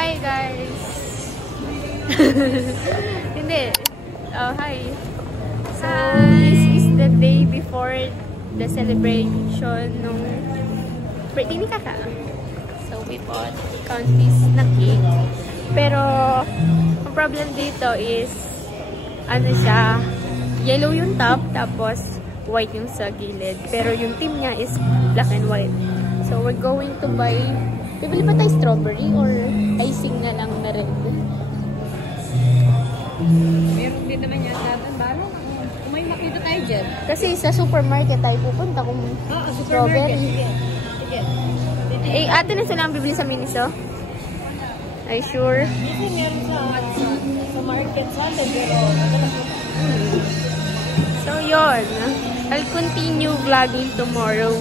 Hi guys! Hindi. Oh, hi. So, this is the day before the celebration nung birthday ni Kaka. So, we bought Confi's na cake. Pero, ang problem dito is, ano siya, yellow yung top, tapos white yung sa gilid. Pero yung team niya is black and white. So, we're going to buy, bibili pa tayo strawberry or icing na lang na red? Meron din naman yan natin. Baro, kung may makita tayo dyan. Kasi sa supermarket tayo pupunta kung strawberry. Sige. Eh, ate na sila ang bibili sa Miniso? Are you sure? Kasi meron sa market sana, pero So, yun. I'll continue vlogging tomorrow.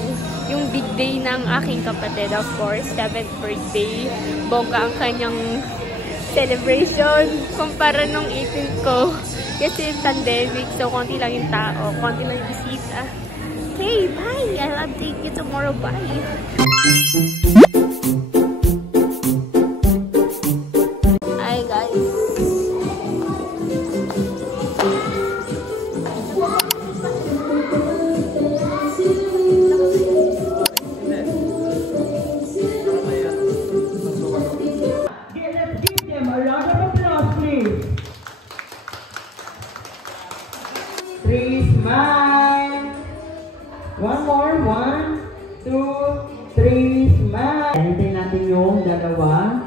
Yung big day ng aking kapatid, of course. 7th birthday. Bongga ang kanyang celebration. Kumpara nung 18th ko. Kasi pandemic, so konti lang yung tao. Konti lang yung bisita. Okay, bye! I'll update you tomorrow. Bye! Hi, guys! Three, smile. One more. 1, 2, 3, smile. Hintayin natin yung dalawa.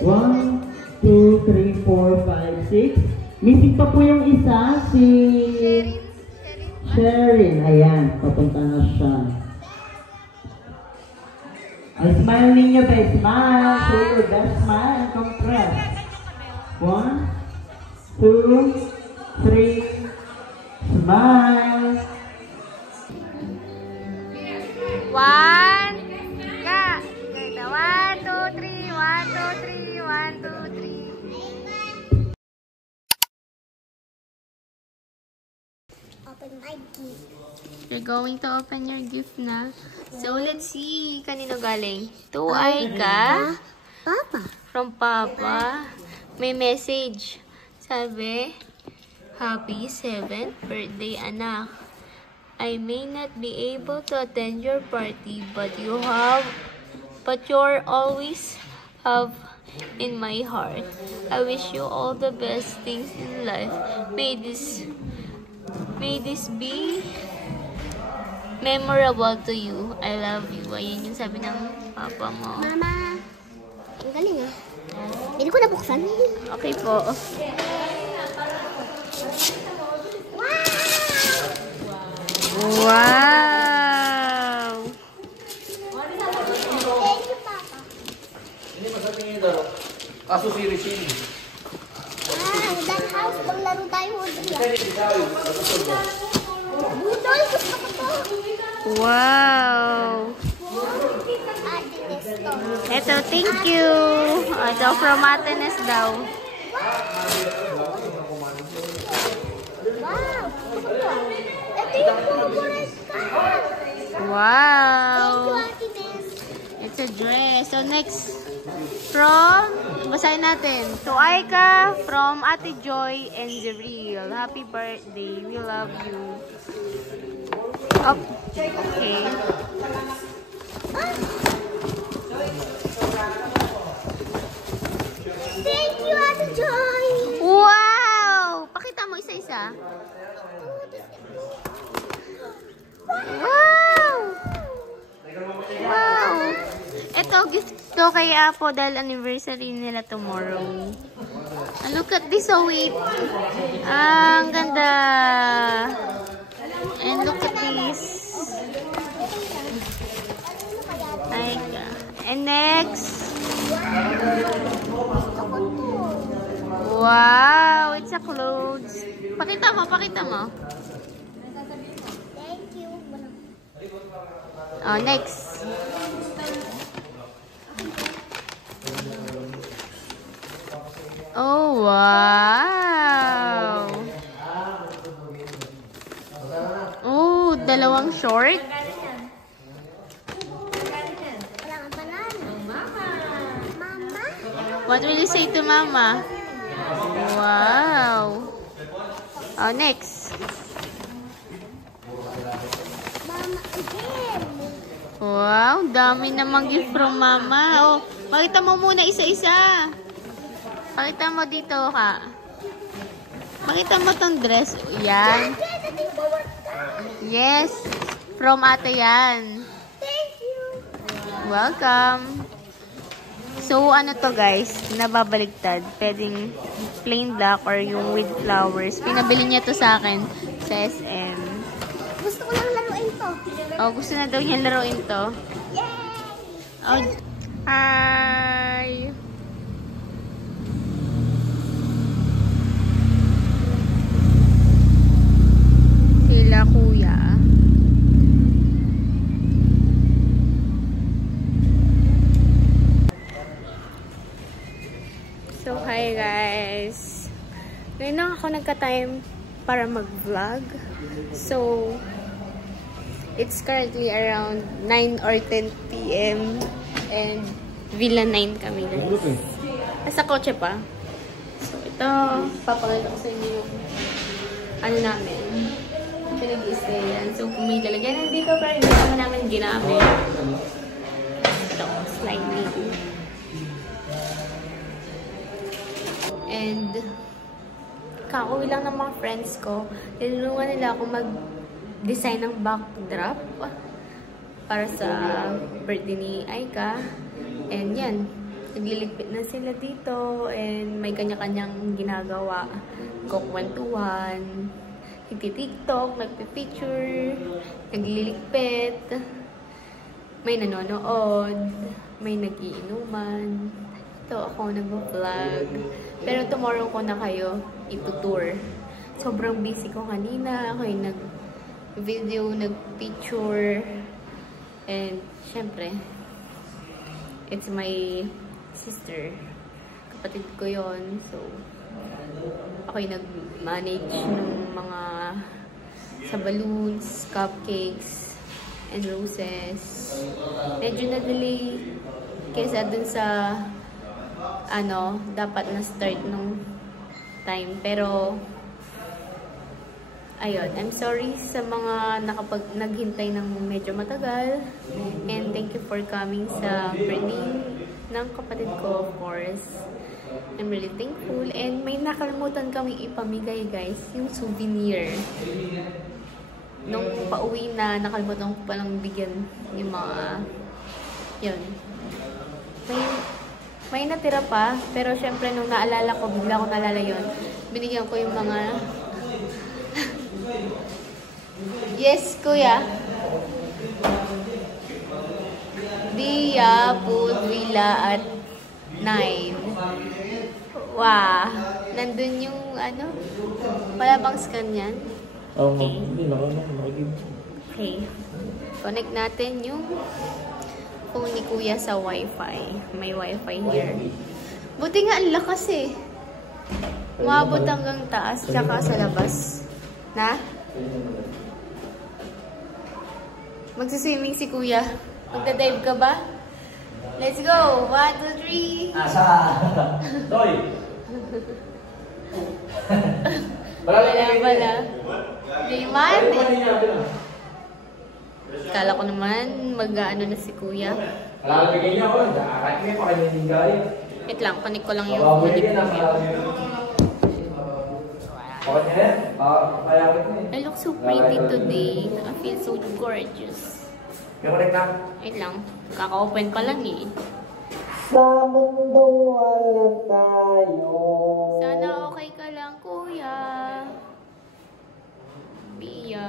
1, 2, 3, 4, 5, 6. Missing pa po yung isa, si Sherin. Ayan, papunta na siya. Ay, smile ninyo, guys. Smile. Show your best smile. Compress. 1, 2, 3, smile. 1, 2, 3, 1, 2, 3, 1, 2, 3. Open my gift. You're going to open your gift na. So, let's see. Kanino galing? To Aika. Papa. From Papa. May message. Sabi, Happy 7th birthday, anak. I may not be able to attend your party, but you're always have in my heart. I wish you all the best things in life. May this be memorable to you. I love you. Ayun yung sabi ng papa mo. Mama. Ang galing ah. Hindi ko nabuksan. Okay po. Wow! Thank you, Papa. Hindi masasing ito. Kaso siri-siri. That house. Paglaro tayo. Budol. Gusto ko to. Wow! Ito, thank you. Ito, from Atenes daw. Wow. Ito yung favorite ka. Wow! Thank you, Ate Ness. It's a dress. So, next, from, basahin natin. To Aika, from Ate Joy and Zeril. Happy birthday. We love you. Oh, okay. Thank you, Ate Joy. Wow! Pakita mo isa-isa. Wow! Wow! Ito, gift to kay Apo dahil anniversary nila tomorrow. Look at this, so wait. Ang ganda. And look at this. And next. Wow! It's a clothes. Pakita mo, pakita mo. Thank you. Oh, next. Oh, wow! Oh, dalawang short. Walang panalo. Mama. What will you say to Mama? Wow. Oh, next. Mama again. Wow, dami namang gift from Mama. Oh, pakita mo muna isa-isa. Pakita mo dito, ka. Pakita mo tong dress. Yan. Yes. From ate yan. Thank you. Welcome. So, ano to guys? Nababaligtad. Pwedeng plain black or yung with flowers. Pinabili niya to sa akin sa SM. Gusto ko lang laruin to. Oh, gusto na daw niya laruin to. Yay! Oh, hi! Sila kuya. So, hi guys. Ngayon lang ako nagka-time para mag-vlog. So, it's currently around 9 or 10 p.m. and Villa 9 kami guys. Nasa kotse pa. So, ito, papakita ko sa inyo yung ano namin. Pinag-i-stayan. So, kung may lalagyan dito, pero hindi naman namin ginamit. Ito, sliding. And, kakauwi lang ng mga friends ko. Tinulungan nila ako mag-design ng backdrop para sa birthday ni Aika. And yan, nagliligpit na sila dito. And may kanya-kanyang ginagawa. Kukwentuhan, nagti-tiktok, nagpi-picture, nagliligpit, may nanonood, may nagiinuman. Ito ako nag-vlog. Pero tomorrow ko na kayo itutour. Sobrang busy ko kanina. Ako yung nag-video, nag-picture. And, syempre, it's my sister. Kapatid ko yon. So, ako yung nag-manage ng mga sa balloons, cupcakes, and roses. Medyo na-delay kaysa dun sa ano, dapat na-start nung time. Pero, ayun, I'm sorry sa mga naghintay ng medyo matagal. And thank you for coming sa birthday ng kapatid ko, of course. I'm really thankful. And may nakalimutan kaming ipamigay, guys. Yung souvenir. Nung pauwi na, nakalimutan ko palang bigyan yung mga, yun. May natira pa, pero syempre nung naalala ko, bigla ko naalala yun, binigyan ko yung mga yes, kuya. Dia, Food, Villa at 9. Wow. Nandun yung ano, wala bang scan yan? Oo, hindi nakagib. Okay. Connect natin yung phone ni kuya sa wifi. May wifi here. Buti nga ang lakas eh. Umabot hanggang taas tsaka sa labas. Na? Magsiswimming si kuya. Magdadive ka ba? Let's go! 1, 2, 3! Asa! Toy! Wala. Di man eh. Kala ko naman mag-ano na si kuya. Alalagay niya ako. Akit niya pa kayo yung gaya. Wait lang, connect ko lang yung phone ni kuya. I look so pretty today. I feel so gorgeous. Wait lang, kaka-open pa lang eh. Sa mundo wala tayo. Sana okay ka lang, kuya. Via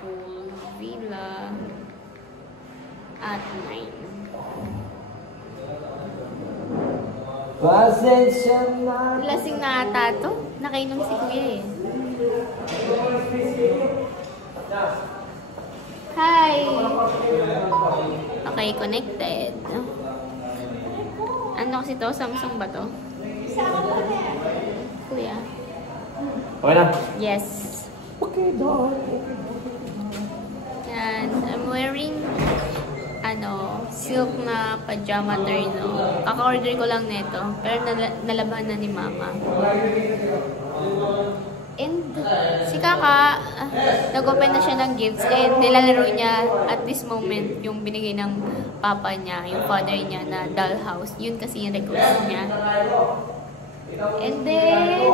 Pool Villa at 9. Pasensya na. Lasing na ata to. Nakainom si kuya eh. Hi! Okay, connected. Ano kasi to? Samsung ba to? Kuya. Okay na? Yes. Okay, dog. And I'm wearing silk na pajama terno. Kaka-order ko lang nito, pero nalabahan na ni Mama. And si Kaka, nag-open na siya ng gifts and nilalaro niya at this moment yung binigay ng papa niya, yung father niya na dollhouse. Yun kasi yung request niya. And then,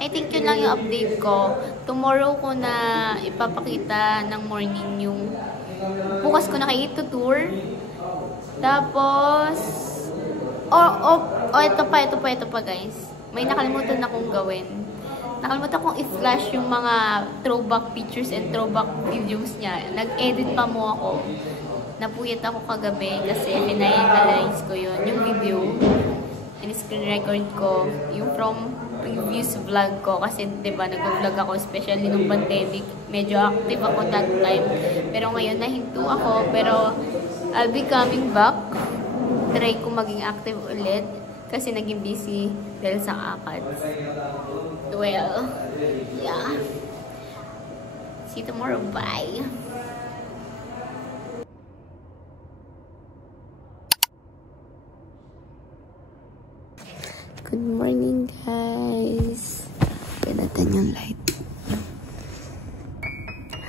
I think yun lang yung update ko. Tomorrow ko na ipapakita ng morning yung bukas ko na kayo ito-tour. Tapos, ito pa guys. May nakalimutan akong gawin. Nakalimutan kong i-flash yung mga throwback pictures and throwback videos niya. Nag-edit pa mo ako. Napuyat ako kagabi kasi finalize ko yun. Yung video, in-screen record ko. Yung from previous vlog ko. Kasi diba, nag-vlog ako, especially nung pandemic. Medyo active ako that time. Pero ngayon, nahinto ako. Pero, I'll be coming back. Try ko maging active ulit. Kasi naging busy dahil sa ACADS. Well, yeah. See you tomorrow. Bye! Good morning, guys. Kaya natin yung light.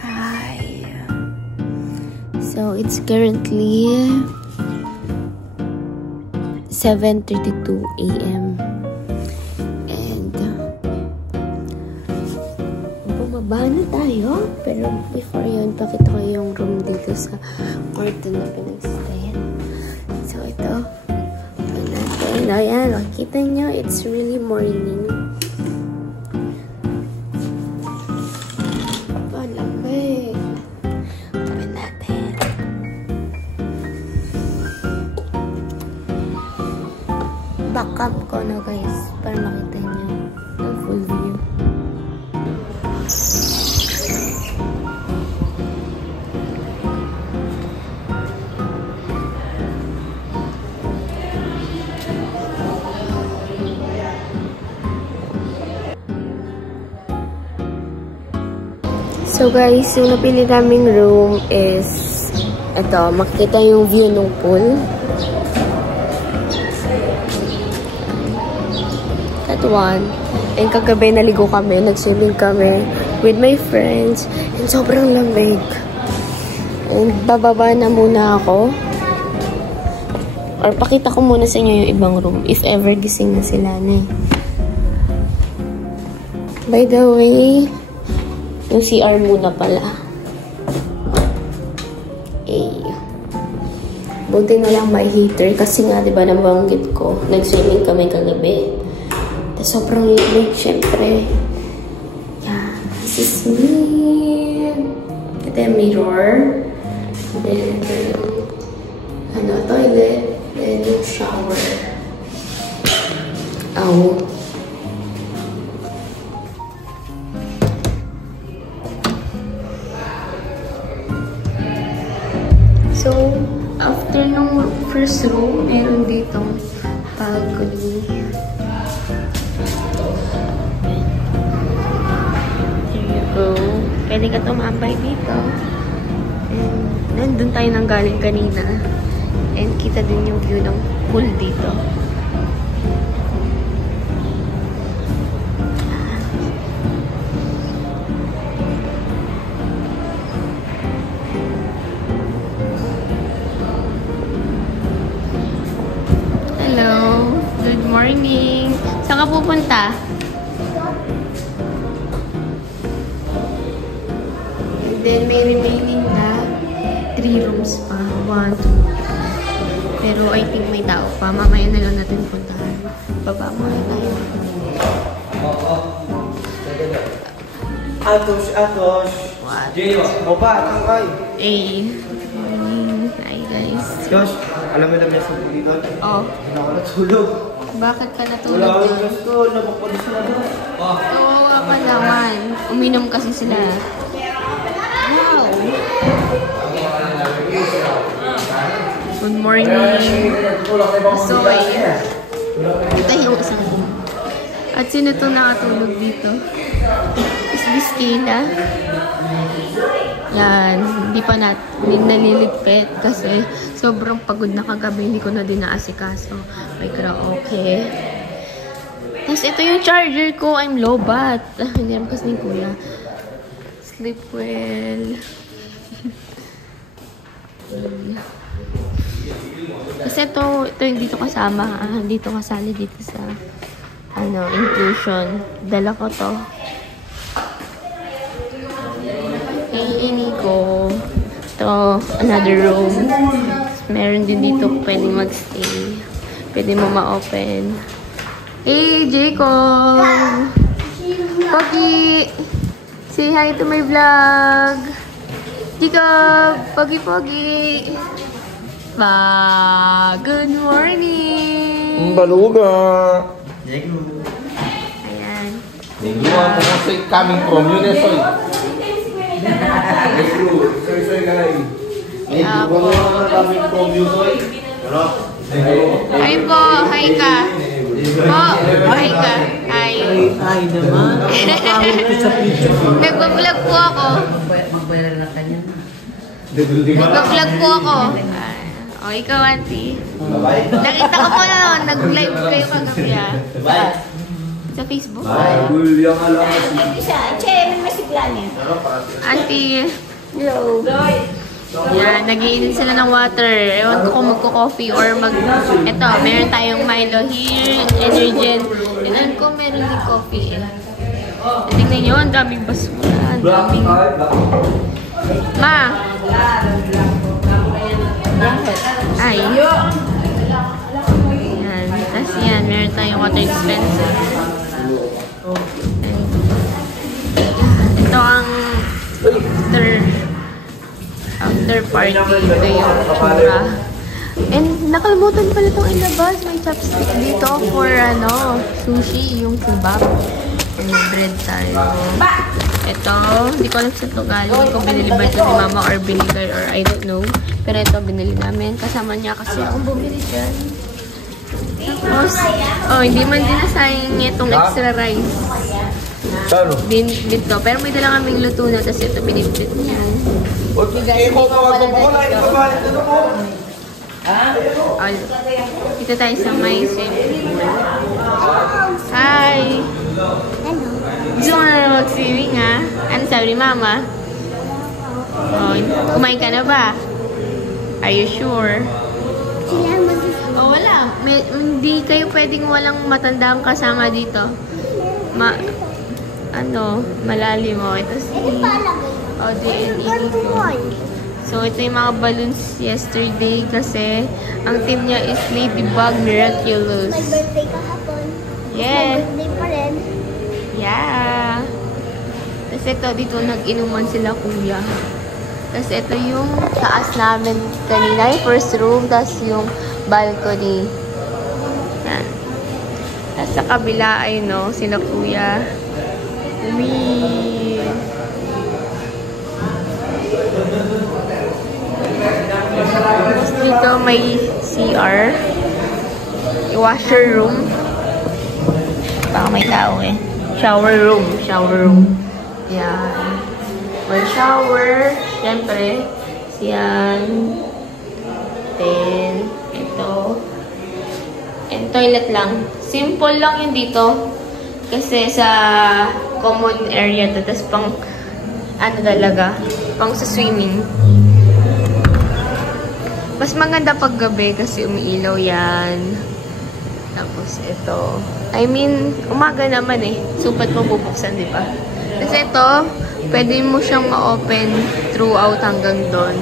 Hi. So, it's currently 7:32 AM. And, bumaba na tayo. Pero before yun, pakita ko yung room dito sa kwarto na pinag-stayan. So, ito. Ayan, makita nyo, it's really morning. Lamig. Open natin. Backup ko na guys, para makita nyo ang full view. So guys, yung napili naming room is ito, makikita yung view ng pool. That one. And kagabi naligo kami, nag-swimming kami with my friends. And sobrang lamig. And bababa na muna ako. Or pakita ko muna sa inyo yung ibang room if ever gising na sila na. By the way, yung CR muna pala. Buti na lang may heater kasi nga, diba, nabanggit ko, nag-swimming kami kagabi. Tapos sobrang lamig, syempre. Yeah, this is me. Ito yung mirror. Then, toilet. Then, yung shower. So, after nung first room, meron ditong balcony. There you go. Pwede ka tumambay dito. And nandun tayo nang galing kanina. And kita din yung view ng pool dito. Morning. Saan ka pupunta? And then may remaining na 3 rooms pa. 1, 2. Pero I think may tao pa. Mamaya na lang natin puntahan. Baba muna tayo. Atos. What? Baba, tangkay. Hi guys. Josh, alam mo na may sabi dito? Oh. Hindi ako natulog. Bakit ka natulog? Wala ko yung ko, napapalis na doon. Oo nga pa naman. Uminom kasi sila. Wow! Good morning. Soy. Ito yung isang room. At sino itong nakatulog dito? Is Biskila. Yan, hindi naliligpit kasi sobrang pagod na kagabi, hindi ko na din naasikaso. May karaoke. Tapos ito yung charger ko, I'm lobat. Hindi naman kasi ni Kuya. Sleep well. Kasi ito yung dito kasama. Dito kasali dito sa inclusion. Dala ko to. Iini ko. Ito, another room. Meron din dito pwedeng magstay. Pwede mo ma-open. Hey, Jacob! Pogi! Say hi to my vlog! Jacob! Pogi! Good morning! Baluga! Ayan. Ningguan ko say coming from you na soy. Soy galay. Ningguan ko coming from you soy. Hi po! Hi ka! Po! Hi ka! Hi! Ay naman. Nakakawin ko sa picture. Nagbablog po ako. Magbayar na kanya. Nagbablog po ako. O, ikaw, auntie. Nakita ko po yun. Nag-live kayo kagabi, sa Facebook. Auntie. Hello. Yan, nag-iinom sila ng water. Ewan ko kung magko-coffee or Ito, meron tayong Milo here, Energen. Ewan ko meron din coffee. Tingnan nyo, ang daming basura. Ang daming... Ma! Ay. Yan. Tapos yan, meron tayong water dispenser. Ito ang after party. Ito yung tsura. And nakalimutan pala itong ilabas. May chopstick dito for sushi, yung kebab. And may bread tayo. Ito, hindi ko alam sa ito galing. Kung binili ba ito ni Mama or binigay or I don't know. Pero ito, binili namin. Kasama niya kasi akong bumili dyan. Tapos, hindi man din nasayang itong extra rice. Binibit ko. Pero may dala kaming luto na. Tapos ito, binibit niya. Dito tayo sa may swimming pool. Hi! Gusto mo na mag-swimming, ha? Ano sabi ni Mama? Kumain ka na ba? Are you sure? Wala. Hindi kayo pwedeng walang matandang kasama dito. Malalim mo. Ito si... So, ito yung mga balloons yesterday kasi ang team niya is Ladybug Miraculous. My birthday kahapon. Yes. My birthday pa rin. Yeah. Tapos ito, dito nag-inuman sila Kuya. Tapos ito yung taas namin kanina, yung first room, tapos yung balcony. Yan. Tapos sa kabila ay sila Kuya. Tapos dito may CR. Washer room. Baka may tao Shower room. Yan. May shower. Siyempre. Yan. Then, ito. And toilet lang. Simple lang yun dito. Kasi sa common area to. Tapos pang, talaga, pang sa swimming. Mas maganda pag gabi kasi umiilaw yan. Tapos ito. I mean, umaga naman Supat mo bubuksan, di ba? Kasi ito, pwede mo siyang ma-open throughout hanggang doon.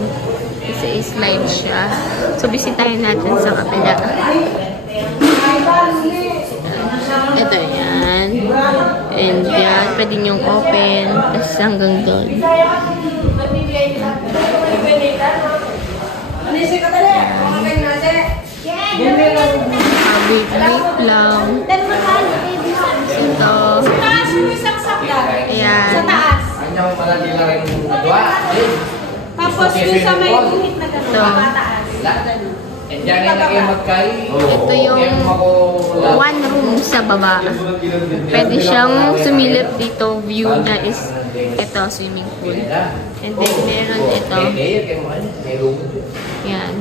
Kasi slide siya. So, bisitahin natin sa kapila. Ito yan. And yan, pwede niyong open. Tapos hanggang doon. Wait lang. Ito. Ayan. Tapos yung sa may buhit na gano'n, Ito. mataas. Ito yung one room sa baba. Pwede siyang sumilip dito. View niya is ito, swimming pool. And then meron ito. Yan.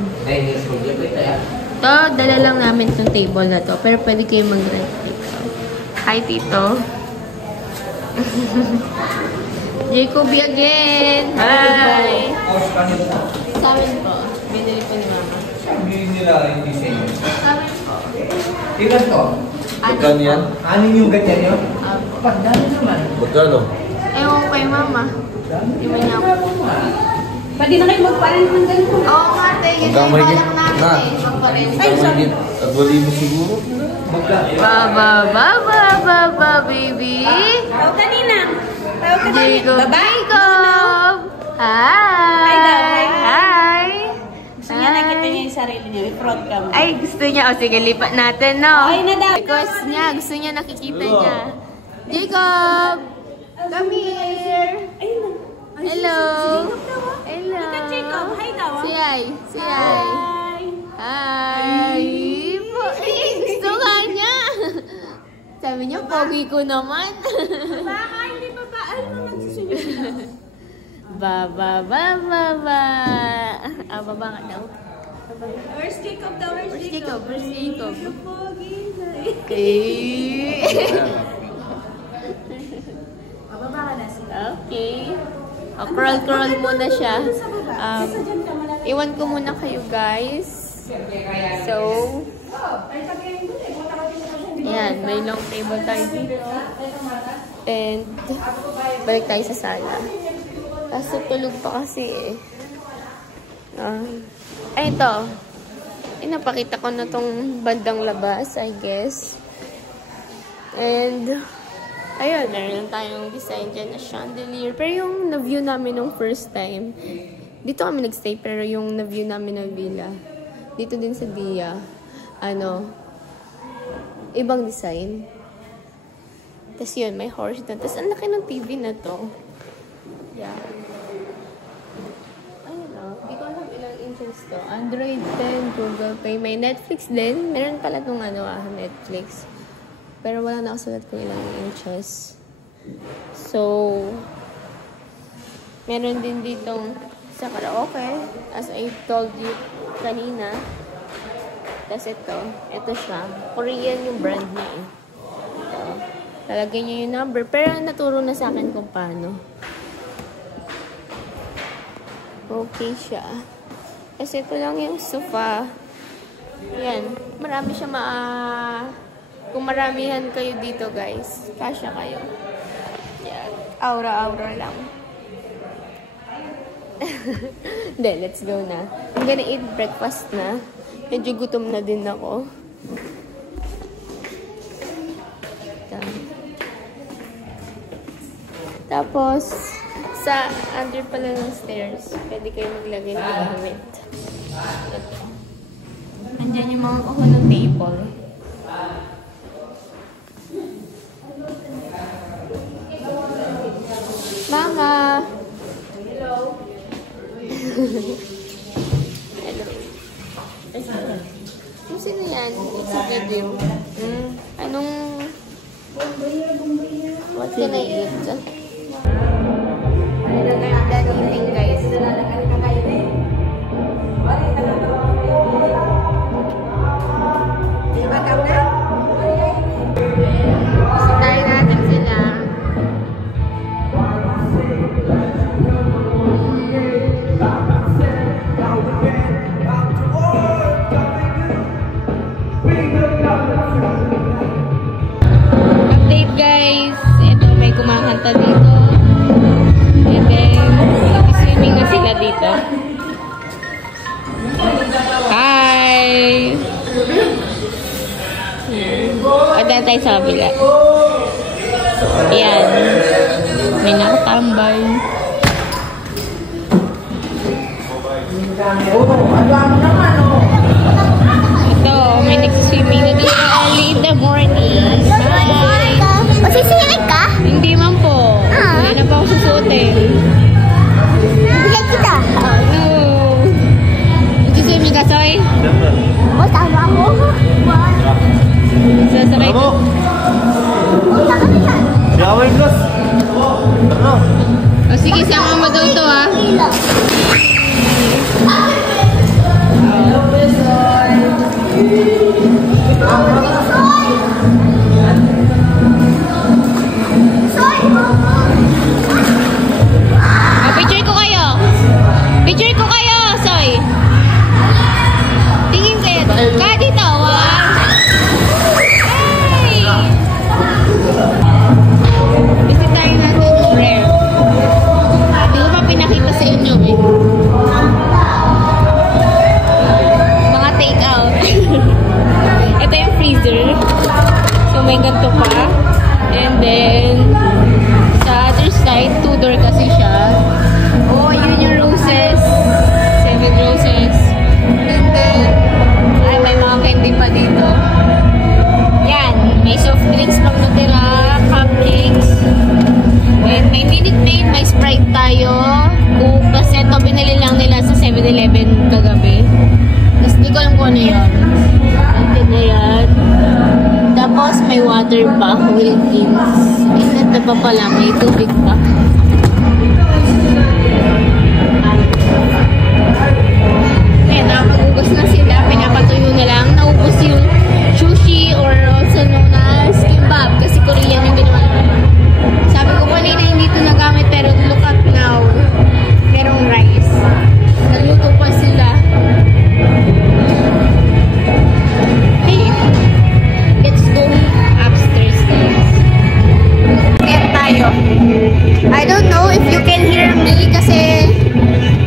Ito, dala lang namin itong table na to. Pero pwede kayo mag-rent dito. Hi, Tito. Jacoby again! Hi! Sa amin po. Binili po ni Mama. Sabi nila yung design. Sa amin po. Ilan to? Magkano yan? Anin yung ganyan yun? Pagdami naman. Magkano? Ewan ko kay Mama. Di ba niya ako? Pwede na kayo magparent ng ganito. Oo nga, te. Yan Magkano ay may balak namin eh. Magparent. Magkano at wali mo siguro? Ba, baby. Tawag kanina. Tawag kanina. Jacob. Jacob. Hi. Hi. Gusto niya nakita niya yung sarili niya. I-front ka mo. Ay, gusto niya. O, sige, lipat natin, no? Ay, na daw. Because niya, gusto niya nakikita niya. Jacob! Come here! Hello! Hello! Jacob, hi daw. Si Ay. Si Ay. Hi! Gusto nga niya! Sabi niya, pogi ko naman. Baka, hindi pa ba? Ano naman susunod? Ba. Ah, baba nga daw. Where's Jacob daw? Where's Jacob? Where's Jacob? Pogi na eh. Okay. Bababa ka na siya. Okay. Crawl muna siya. Iwan ko muna kayo, guys. So, ayan. May long table tayo dito. And, balik tayo sa sala. Kaso tulog pa kasi eh. Ay, ito. Napakita ko na tong bandang labas, I guess. And, ayun, meron tayong design dyan na chandelier. Pero yung na-view namin nung first time, dito kami nagstay, pero yung na-view namin na villa, dito din sa Dia, ibang design. Tapos yun, may horse doon. Tapos ang laki ng TV na to. Yeah. Ayun o. Di ko alam ilang inches to. Android 10, Google Play. May Netflix din. Meron pala itong Netflix. Pero wala na ako sulat kung ilang inches. So, meron din ditong sa karaoke. As I told you kanina. Tapos ito siya. Korean yung brand niya eh. Ito. Lalagay niya yung number. Pero naturo na sa akin kung paano. Okay siya. Kasi ito lang yung sofa. Yan. Marami siya kung maramihan kayo dito, guys. Kasya kayo. Yan. Aura-aura lang. Then, let's go na. I'm gonna eat breakfast na. Medyo gutom na din ako. Tapos, sa under pala ng stairs, pwede kayo maglagay ng gamit. Andyan yung mga kuko ng table. Mama! Hello! Hello. Sino yan? It's a video. Anong... What can I eat? Eating, guys. Sitayin natin sila. Update, guys. Ito, may kumakanta dito. And then, swimming na sila dito. Hi! O, dahil tayo sa kabila. Ayan. May nakatambay. Ito, may nagsiswimming na dito early in the morning. Hi! Masisinig ka? Hindi man po. Wala na pa ako susuotin. Bigay kita. Oh, no. Nagsiswimming ka, Soy? Picture ko kayo. Picture ko kayo, Soy. Tingin kayo. Kaya dito, hey! Visit tayo natin ng rare. Hindi ko pa pinakita sa inyo, eh. Mga take out. Ito yung freezer. So, may ganito pa. And then, sa other side, 2-door kasi siya. Oh, yun yung roses. 7 roses. And then, ay, may mga candy pa dito. Yan. May soft drinks pang natira, cupcakes. And may Minute Maid, may Sprite tayo. Kasi ito binili lang nila sa 7-Eleven kagabi. Tapos di ko alam kung ano yun. Ito na yan. Tapos may water pa, Wilkins. And ito pa pala, may tubig pa. Eh, nakapag-ubos na sila. Pinapatuyo na lang. Naubos yung sushi or also known as kimbap. Kasi Korean yung ginawa nila. Sabi ko kanina hindi ito nagamit pero look at now. Merong rice. Nagluto pa sila. Hey, let's go upstairs guys. Kaya tayo. I don't know if you can hear me kasi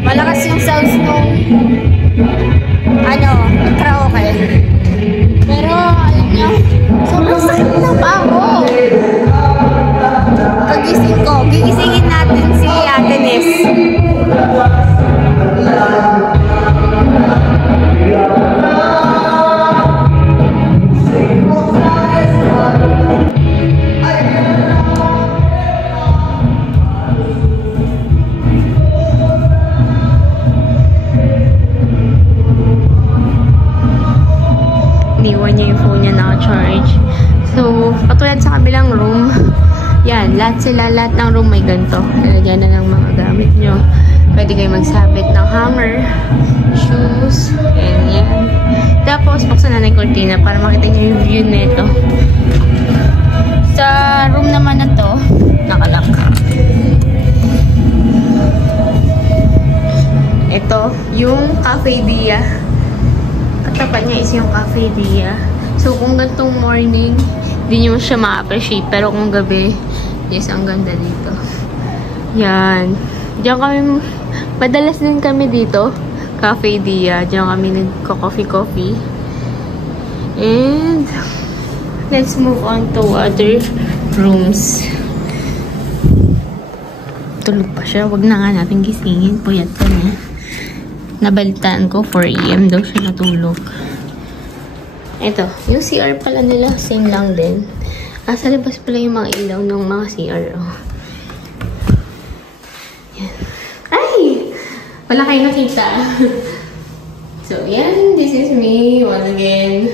malakas yung sounds nung karaoke. Pero alam nyo, sobrang sakit na pa ako. Pagising ko, gigisingin natin si Ate Ness. Iniwan niya yung phone niya naka-charge. So, patulad sa kabilang room, yan, lahat ng room may ganito. Lalagyan na ng mga gamit nyo. Pwede kayo magsabit ng hanger, shoes, and yan. Tapos, buksan na yung cortina para makita nyo yung view nito. Sa room naman na to, nakalock. Ito, yung Cafe Dia. Katapat niya is yung Cafe Dia. So, kung gantong morning, hindi nyo siya ma-appreciate. Pero kung gabi, yes, ang ganda dito. Yan. Diyan kami, madalas din kami dito. Cafe Dia. Diyan kami nagko-coffee-coffee. And, let's move on to other rooms. Tulog pa siya. Wag na nga natin gisingin. Puyat ka niya. Nabalitaan ko, 4 AM daw siya natulog. Ito, yung CR pala nila, same lang din. Sa labas pala yung mga ilaw ng mga CR. Oh. Yan. Ay! Wala kayo nakita. So, yan. This is me. Once again.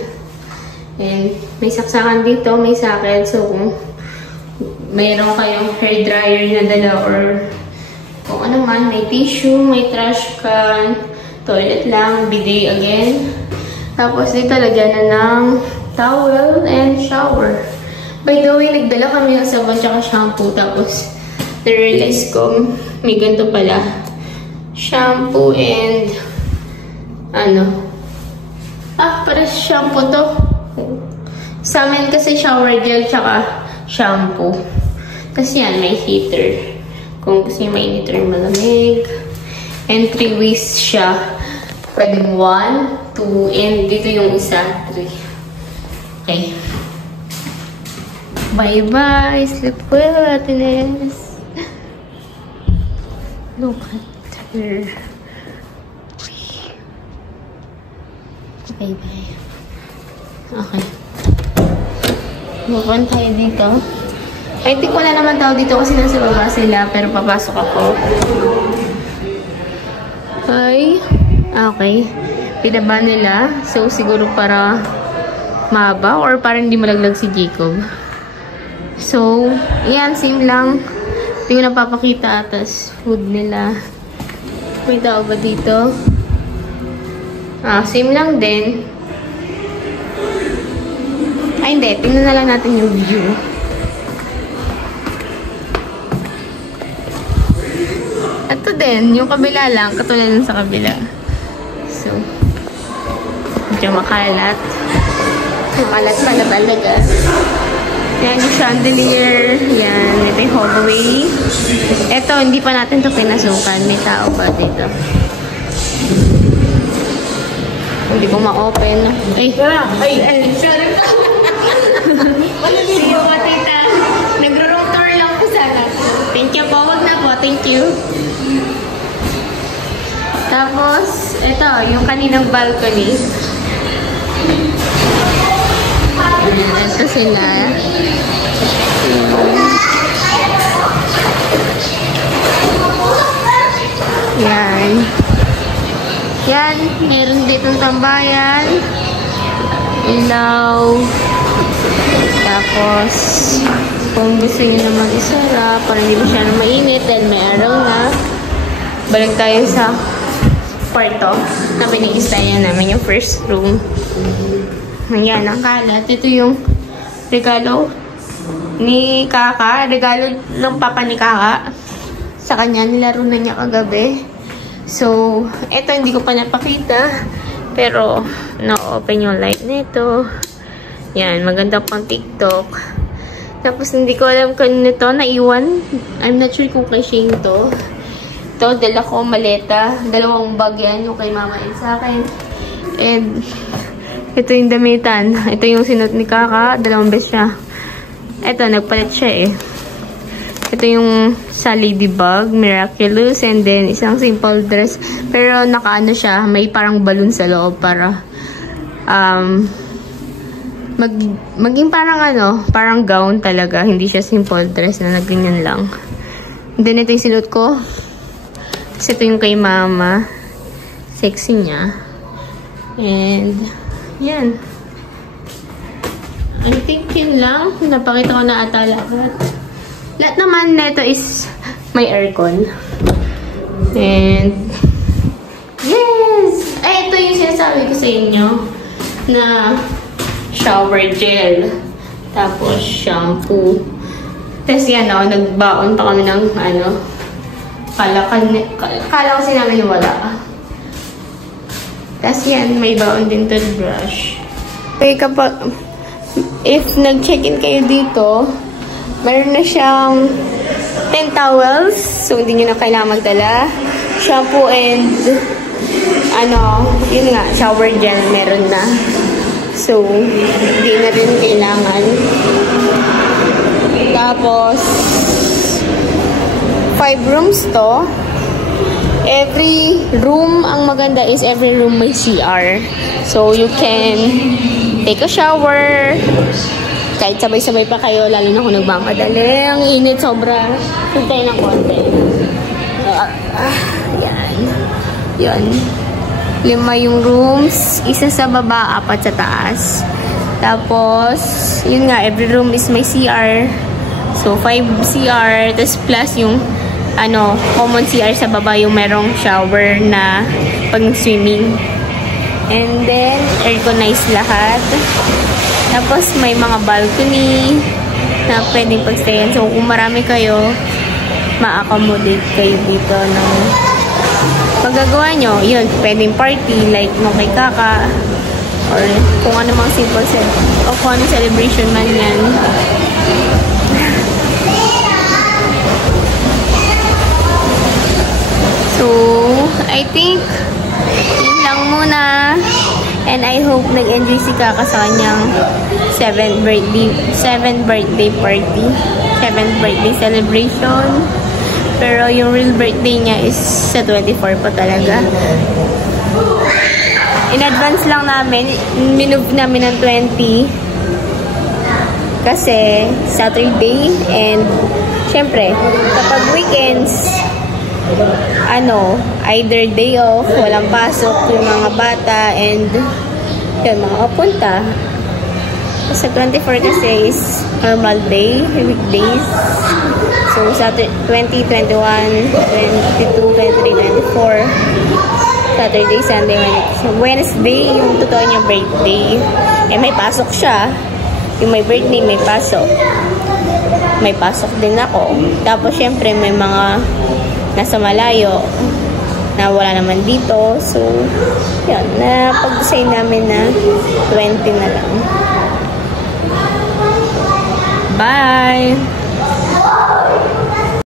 And, may saksakan dito, may sakit. So, kung mayroon kayong hair dryer na dala or kung ano man, may tissue, may trash can, toilet lang, bidet again. Tapos dito lagyan na ng towel and shower. By the way, nagdala kami ng sabon tsaka shampoo. Tapos, na-realize ko, may ganito pala. Shampoo and para shampoo to. Sa amin kasi shower gel tsaka shampoo. Kasi yan, may heater. Kung gusto nyo mainit or malamig. And 3 ways siya. Pwedeng 1, 2, and dito yung isa, 3. Okay. Bye-bye. Sleep well, Ate Ness. Look at her. Bye-bye. Okay. Move on tayo dito. I think wala naman tao dito kasi nasa baba sila, pero papasok ako. Hi. Okay. Pinaba nila. So, siguro para mahaba or para hindi malaglag si Jacob. So, yan. Same lang. Hindi ko napapakita atas food nila. May tao ba dito? Same lang din. Ay, hindi. Tingnan na lang natin yung view. Ito din, yung kabila lang, katulad ng sa kabila. So, medyo makalat. Makalat pala talaga. Yan yung chandelier. Yan, ito yung hallway. Ito, hindi pa natin ito pinasukan. May tao ba dito? Hindi ko ma-open. Ay, sorry. See you, tita. Nagro-room tour lang po sana. Thank you po. Wag na po. Thank you. Tapos, ito, yung kaninang balcony. Ito sila. Yan. Yan. Meron ditong tambayan. Ilaw. Tapos, kung gusto nyo naman isara, para hindi masyadong mainit, dahil may araw na. Balik tayo sa kwarto na pinag-istayan namin, yung first room. Ayan, ang kalat. Ito yung regalo ni Kaka. Regalo ng papa ni Kaka. Sa kanya, nilaro na niya kagabi. So, ito hindi ko pa napakita. Pero, na-open yung light nito. Yan, maganda pang TikTok. Tapos, hindi ko alam kanina to, naiwan. I'm not sure kung kay Shane to. Ito, dala ko maleta. Dalawang bag yan, yung kay mama and sa akin. And, ito yung damitan. Ito yung sinot ni Kaka. Dalawang beses siya. Ito, nagpalit siya eh. Ito yung sa Ladybug, Miraculous, and then isang simple dress. Pero nakaano siya, may parang balloon sa loob para maging parang ano, parang gown talaga. Hindi siya simple dress na nagganyan lang. And then ito yung sinot ko. Kasi ito yung kay mama. Sexy niya. And yan. I think yun lang. Napakita ko na ata lahat. Lahat naman nito is may aircon. And yes! Ay, ito yung sinasabi ko sa inyo na shower gel. Tapos shampoo. Tapos yan o, nagbaon pa kami ng ano, kala kasi namin wala. Tapos yan, may baon din toothbrush. Okay, kapag if nag-check-in kayo dito, meron na siyang 10 towels. So, hindi nyo na kailangan magdala. Shampoo and ano, yun nga, shower gel meron na. So, hindi na rin kailangan. Tapos, 5 rooms to. Every room, ang maganda is every room may CR. So, you can take a shower. Kahit sabay-sabay pa kayo, lalo na kung nagmamadali. Ang init, sobra. Hintay ng konti. Yan. Yan. 5 yung rooms. Isa sa baba, 4 sa taas. Tapos, yun nga, every room is may CR. So, 5 CR. Tapos plus yung ano, common CR sa baba, yung merong shower na pang-swimming. And then, airconized lahat. Tapos, may mga balcony na pwedeng pagstayan. So, kung marami kayo, ma-accommodate kayo dito ng pagagawa nyo. Yun, pwedeng party, like nung kay Kaka, or kung ano mang simple o kung anong celebration man yan. So, I think, yun lang muna. And I hope nag-enjoy si Kaka sa kanyang 7th birthday party. 7th birthday celebration. Pero yung real birthday niya is sa 24 pa talaga. In advance lang namin, minove namin ng 20. Kasi Saturday and syempre, kapag weekends, ano, either day off, walang pasok yung mga bata, and yun, mga kapunta. Sa 24 kasi is normal day, weekdays. So, sa 20, 21, 22, 23, 24, Saturday, Sunday, Wednesday. So, Wednesday, yung totoo niyang birthday. Eh, may pasok siya. Yung may birthday, may pasok. May pasok din ako. Tapos, syempre, may mga nasa malayo na wala naman dito. So, yun. Napag-decide namin na 20 na lang. Bye!